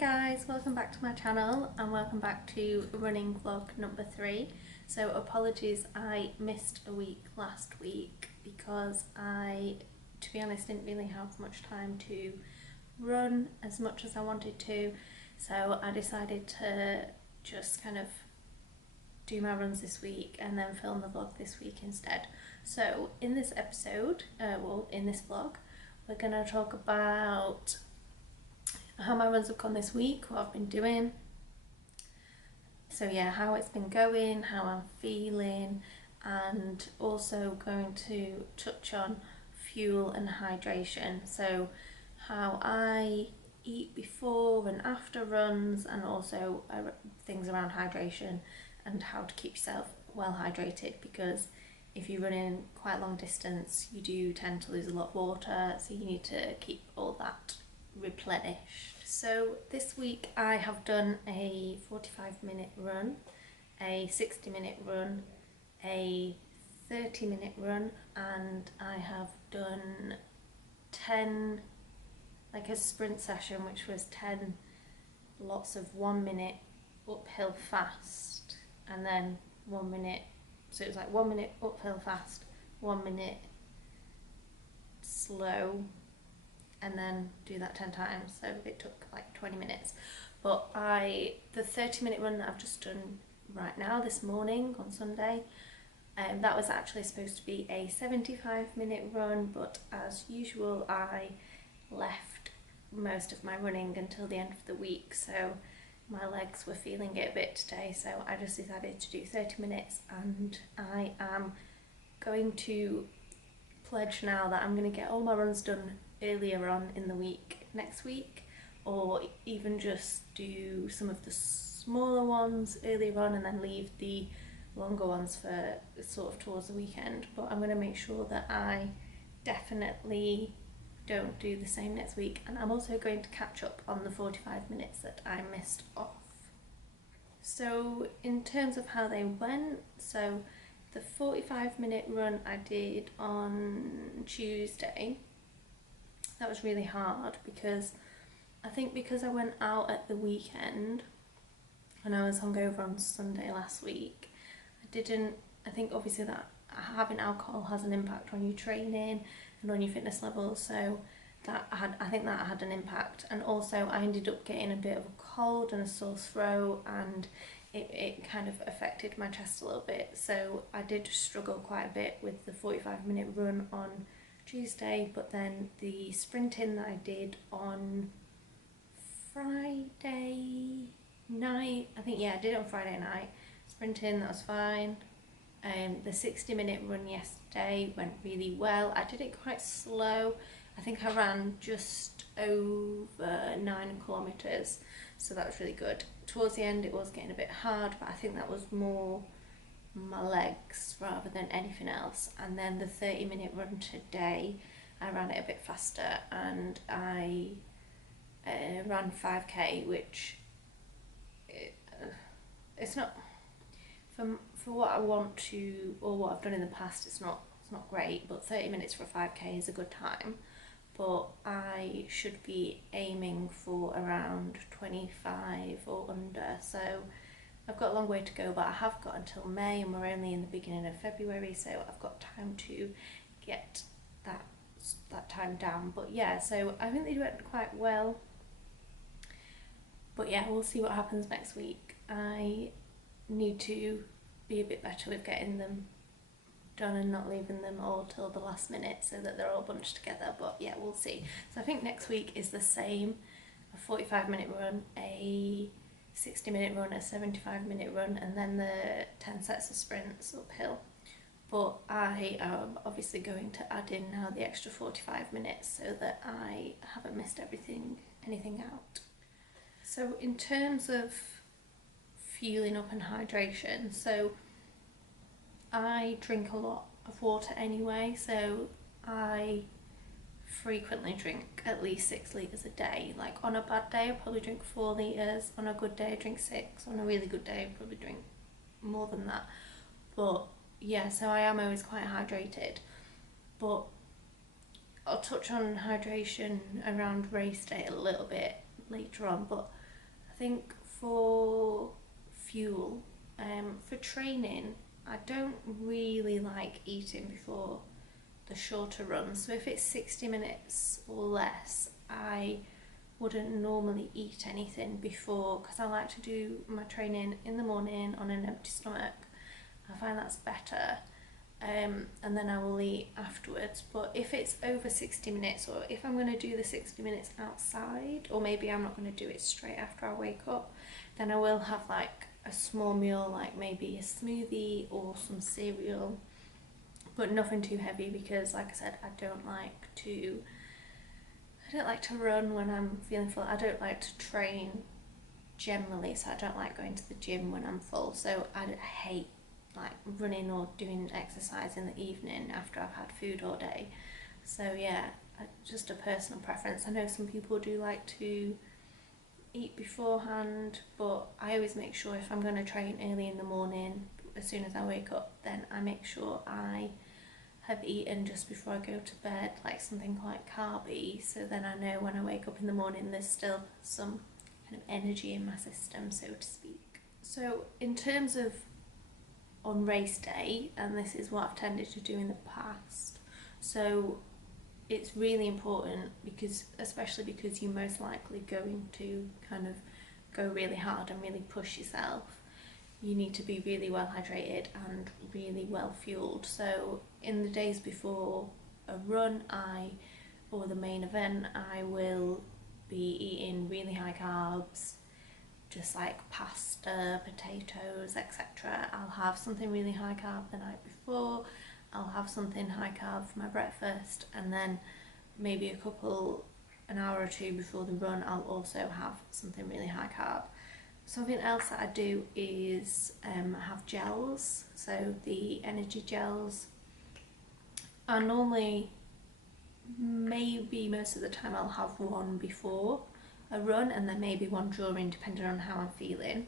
guys, welcome back to my channel and welcome back to running vlog number 3. So apologies, I missed a week last week because to be honest, didn't really have much time to run as much as I wanted to. So I decided to just kind of do my runs this week and then film the vlog this week instead. So in this episode, in this vlog, we're going to talk about how my runs have gone this week, what I've been doing. So yeah, how it's been going, how I'm feeling, and also going to touch on fuel and hydration. So how I eat before and after runs, and also things around hydration and how to keep yourself well hydrated, because if you're running quite long distance you do tend to lose a lot of water, so you need to keep all that replenished. So this week I have done a 45-minute run, a 60-minute run, a 30-minute run, and I have done 10, like a sprint session, which was 10 lots of 1 minute uphill fast, and then 1 minute, so it was like 1 minute uphill fast, 1 minute slow, and then do that 10 times, so it took like 20 minutes. But the 30-minute run that I've just done right now this morning on Sunday, that was actually supposed to be a 75-minute run, but as usual I left most of my running until the end of the week, so my legs were feeling it a bit today, so I just decided to do 30 minutes, and I am going to pledge now that I'm going to get all my runs done earlier on in the week next week, or even just do some of the smaller ones earlier on and then leave the longer ones for sort of towards the weekend. But I'm going to make sure that I definitely don't do the same next week, and I'm also going to catch up on the 45 minutes that I missed off. So in terms of how they went, so the 45-minute run I did on Tuesday, that was really hard because I think because I went out at the weekend and I was hungover on Sunday last week, I think obviously that having alcohol has an impact on your training and on your fitness levels, so I think that had an impact. And also I ended up getting a bit of a cold and a sore throat, and it kind of affected my chest a little bit, so I did struggle quite a bit with the 45-minute run on Tuesday. But then the sprinting that I did on Friday night, I think, yeah, I did it on Friday night, sprinting, that was fine. The 60-minute run yesterday went really well. I did it quite slow. I think I ran just over 9 kilometres, so that was really good. Towards the end it was getting a bit hard, but I think that was more my legs rather than anything else. And then the 30-minute run today, I ran it a bit faster, and I ran 5k, which it's not for what I want to, or what I've done in the past, it's not great, but 30 minutes for a 5k is a good time. But I should be aiming for around 25 or under, so I've got a long way to go, but I have got until May and we're only in the beginning of February, so I've got time to get that time down. But yeah, so I think they went quite well, but yeah, we'll see what happens next week. I need to be a bit better with getting them done and not leaving them all till the last minute so that they're all bunched together, but yeah, we'll see. So I think next week is the same: a 45-minute run, a 60-minute run, a 75-minute run, and then the 10 sets of sprints uphill. But I am obviously going to add in now the extra 45 minutes so that I haven't missed anything out. So in terms of fueling up and hydration, so I drink a lot of water anyway, so I frequently drink at least 6 litres a day. Like on a bad day I probably drink 4 litres, on a good day I drink 6, on a really good day I probably drink more than that. But yeah, so I am always quite hydrated. But I'll touch on hydration around race day a little bit later on, but think for fuel, for training, I don't really like eating before the shorter runs. So if it's 60 minutes or less, I wouldn't normally eat anything before, because I like to do my training in the morning on an empty stomach. I find that's better. And then I will eat afterwards. But if it's over 60 minutes, or if I'm going to do the 60 minutes outside, or maybe I'm not going to do it straight after I wake up, then I will have like a small meal, like maybe a smoothie or some cereal, but nothing too heavy, because like I said, I don't like to run when I'm feeling full. I don't like to train generally, so I don't like going to the gym when I'm full. So I hate like running or doing exercise in the evening after I've had food all day. So yeah, just a personal preference. I know some people do like to eat beforehand, but I always make sure if I'm going to train early in the morning, as soon as I wake up, then I make sure I have eaten just before I go to bed, like something quite carby, so then I know when I wake up in the morning there's still some kind of energy in my system, so to speak. So in terms of on race day, and this is what I've tended to do in the past, so it's really important, because especially because you're most likely going to kind of go really hard and really push yourself, you need to be really well hydrated and really well fueled. So in the days before a run, or the main event, I will be eating really high carbs, just like pasta, potatoes, etc. I'll have something really high carb the night before, I'll have something high carb for my breakfast, and then maybe an hour or two before the run, I'll also have something really high carb. Something else that I do is have gels. So the energy gels are normally, maybe most of the time, I'll have one before a run and then maybe one during, depending on how I'm feeling.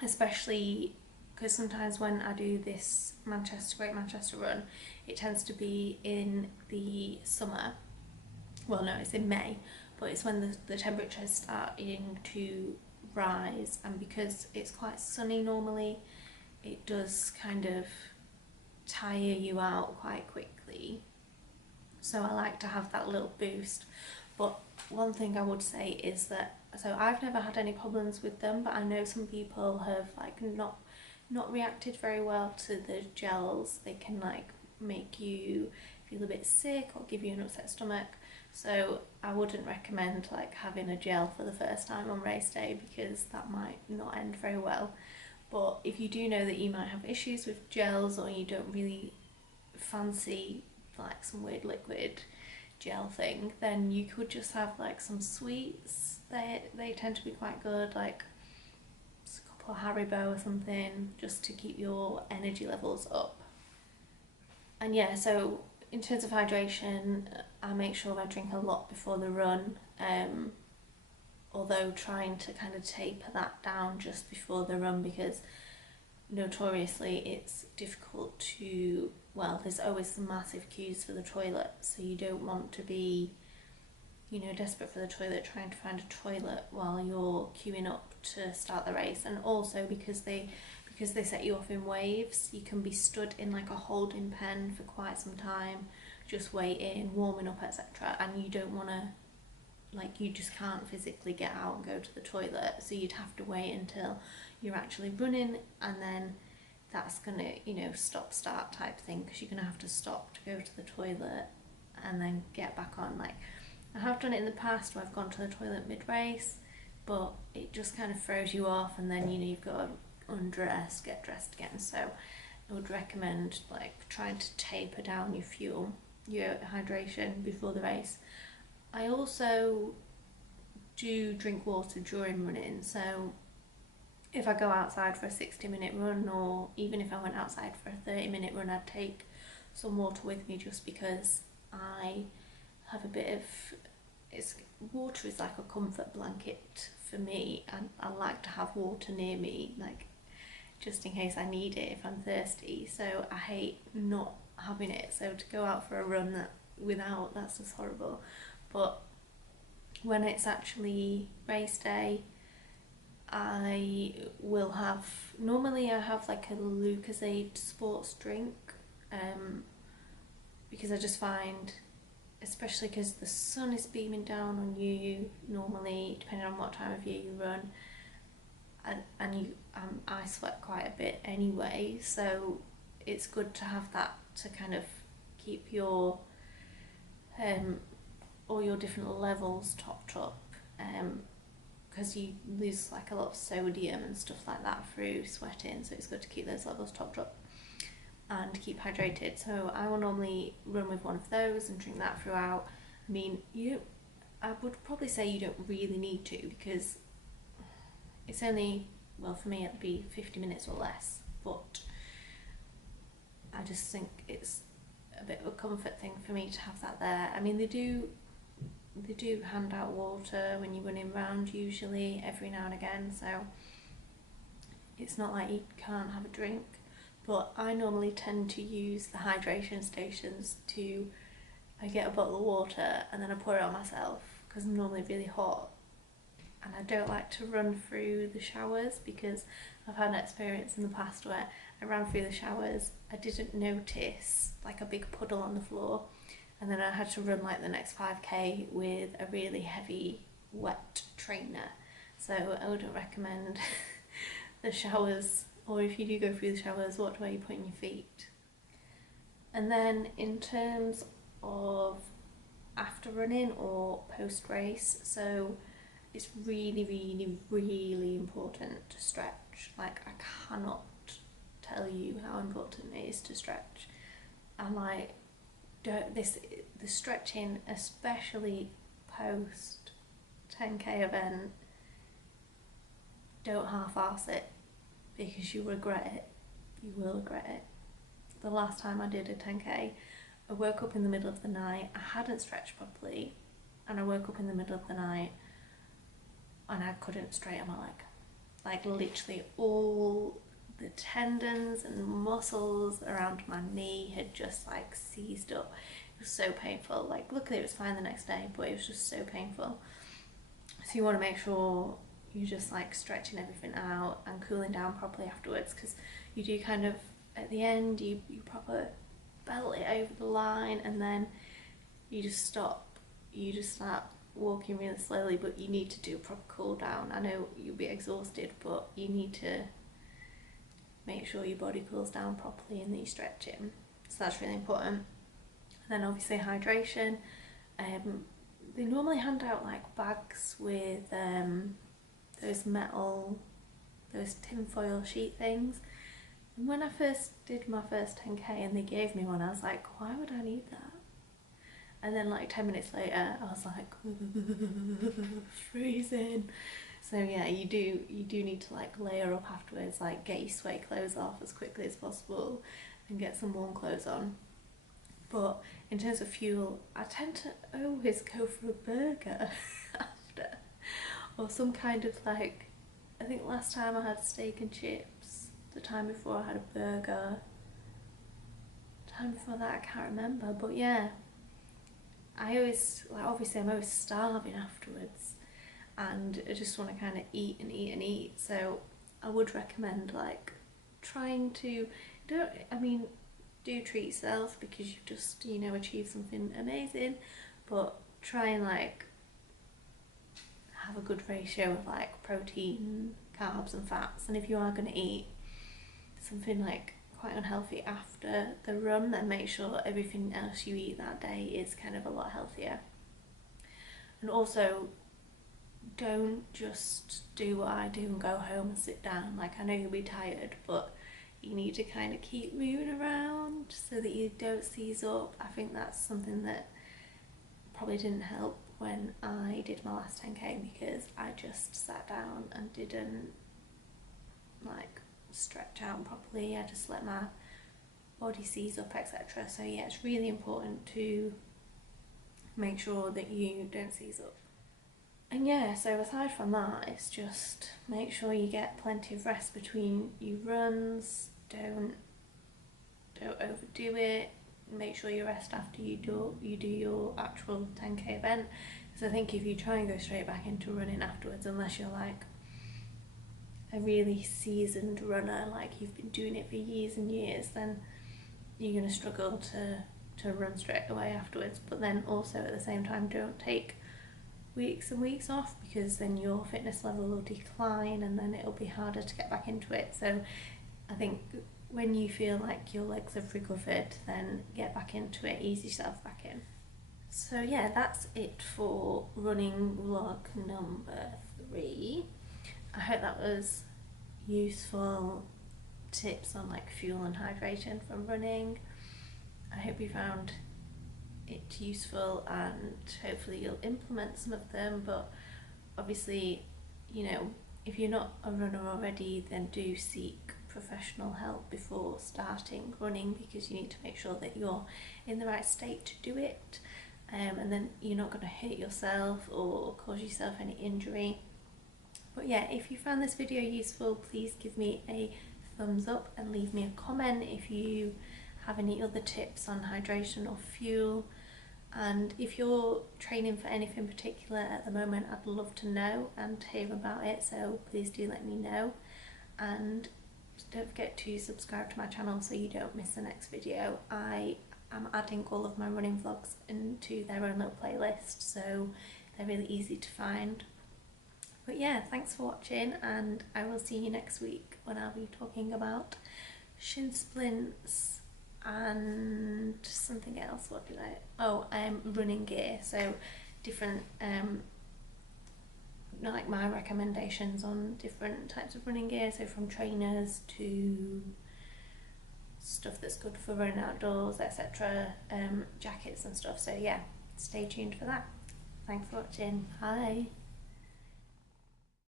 Especially because sometimes when I do this Great Manchester Run, it tends to be in the summer. Well, no, it's in May, but it's when the temperatures starting to rise, and because it's quite sunny normally, it does kind of tire you out quite quickly. So I like to have that little boost. But one thing I would say is that, so I've never had any problems with them, but I know some people have like not reacted very well to the gels. They can like make you feel a bit sick or give you an upset stomach. So I wouldn't recommend like having a gel for the first time on race day, because that might not end very well. But if you do know that you might have issues with gels, or you don't really fancy like some weird liquid gel thing, then you could just have like some sweets. They tend to be quite good, like a couple of Haribo or something, just to keep your energy levels up. And yeah, so in terms of hydration, I make sure I drink a lot before the run, although trying to kind of taper that down just before the run, because notoriously it's difficult to, well, there's always massive queues for the toilet, so you don't want to be, desperate for the toilet, trying to find a toilet while you're queuing up to start the race. And also because they set you off in waves, you can be stood in like a holding pen for quite some time, just waiting, warming up, etc. And you don't want to, like, you just can't physically get out and go to the toilet, so you'd have to wait until you're actually running, and then that's gonna, stop start type thing, because you're gonna have to stop to go to the toilet and then get back on. Like, I have done it in the past where I've gone to the toilet mid-race, but it just kind of throws you off, and then you've got to undress, get dressed again. So I would recommend like trying to taper down your hydration before the race. I also do drink water during running, so if I go outside for a 60-minute run, or even if I went outside for a 30-minute run, I'd take some water with me, just because I have a bit of, water is like a comfort blanket for me, and I like to have water near me, like just in case I need it if I'm thirsty. So I hate not having it, so to go out for a run without, that's just horrible. But when it's actually race day, I will have, normally I have like a Lucozade sports drink, because I just find, especially because the sun is beaming down on you normally, depending on what time of year you run, and I sweat quite a bit anyway, so it's good to have that to kind of keep your all your different levels topped up, because you lose like a lot of sodium and stuff like that through sweating, so it's good to keep those levels topped up and keep hydrated. So I will normally run with one of those and drink that throughout. I mean, I would probably say you don't really need to, because it's only, well, for me it'd be 50 minutes or less, but I just think it's a bit of a comfort thing for me to have that there. I mean, they do hand out water when you're running round usually every now and again, so it's not like you can't have a drink. But I normally tend to use the hydration stations I get a bottle of water and then I pour it on myself because I'm normally really hot, and I don't like to run through the showers because I've had an experience in the past where I ran through the showers, I didn't notice like a big puddle on the floor, and then I had to run like the next 5k with a really heavy wet trainer. So I wouldn't recommend the showers, or if you do go through the showers, what are you putting your feet? And then in terms of after running or post race, so it's really, really, really important to stretch. Like, I cannot tell you how important it is to stretch. And like, the stretching, especially post 10k event, don't half-arse it, because you regret it. You will regret it. The last time I did a 10k, I woke up in the middle of the night, I hadn't stretched properly, and I woke up in the middle of the night and I couldn't straighten my leg. Like, literally all the tendons and muscles around my knee had just like seized up. It was so painful. Like, luckily it was fine the next day, but it was just so painful. So you want to make sure you're just like stretching everything out and cooling down properly afterwards, because you do kind of, at the end, you proper belt it over the line, and then you just stop. You just start walking really slowly, but you need to do a proper cool down. I know you'll be exhausted, but you need to make sure your body cools down properly and that you stretch it. So that's really important. And then obviously hydration. They normally hand out like bags with those tinfoil sheet things. And when I first did my first 10k and they gave me one, I was like, why would I need that? And then like 10 minutes later, I was like, freezing. So yeah, you do need to like layer up afterwards, like get your sweaty clothes off as quickly as possible and get some warm clothes on. But in terms of fuel, I tend to always go for a burger after, or some kind of like, I think last time I had steak and chips, the time before I had a burger, the time before that I can't remember, but yeah, I always, like, obviously I'm always starving afterwards and I just want to kind of eat and eat and eat, so I would recommend like trying to, do treat yourself because you've just, achieved something amazing, but try and like have a good ratio of like protein, carbs and fats. And if you are going to eat something like quite unhealthy after the run, then make sure everything else you eat that day is kind of a lot healthier. And also, don't just do what I do and go home and sit down. Like, I know you'll be tired, but you need to kind of keep moving around so that you don't seize up. I think that's something that probably didn't help when I did my last 10k, because I just sat down and didn't like stretch out properly. I just let my body seize up, etc. So yeah, it's really important to make sure that you don't seize up. And yeah, so aside from that, it's just make sure you get plenty of rest between your runs. Don't overdo it. Make sure you rest after you do your actual 10k event. Because I think if you try and go straight back into running afterwards, unless you're like a really seasoned runner, like you've been doing it for years and years, then you're going to struggle to run straight away afterwards. But then also at the same time, don't take weeks and weeks off, because then your fitness level will decline and then it'll be harder to get back into it. So I think when you feel like your legs have recovered, then get back into it, ease yourself back in. So yeah, that's it for running vlog number 3. I hope that was useful tips on like fuel and hydration from running. I hope you found it useful and hopefully you'll implement some of them. But obviously, you know, if you're not a runner already, then do seek professional help before starting running, because you need to make sure that you're in the right state to do it, and then you're not going to hurt yourself or cause yourself any injury. But yeah, if you found this video useful, please give me a thumbs up and leave me a comment if you have any other tips on hydration or fuel. And if you're training for anything particular at the moment, I'd love to know and hear about it, so please do let me know. And don't forget to subscribe to my channel so you don't miss the next video. I am adding all of my running vlogs into their own little playlist, so they're really easy to find. But yeah, thanks for watching, and I will see you next week when I'll be talking about shin splints and something else. What did running gear. So different like my recommendations on different types of running gear, so from trainers to stuff that's good for running outdoors, etc., jackets and stuff. So yeah, stay tuned for that. Thanks for watching. Bye.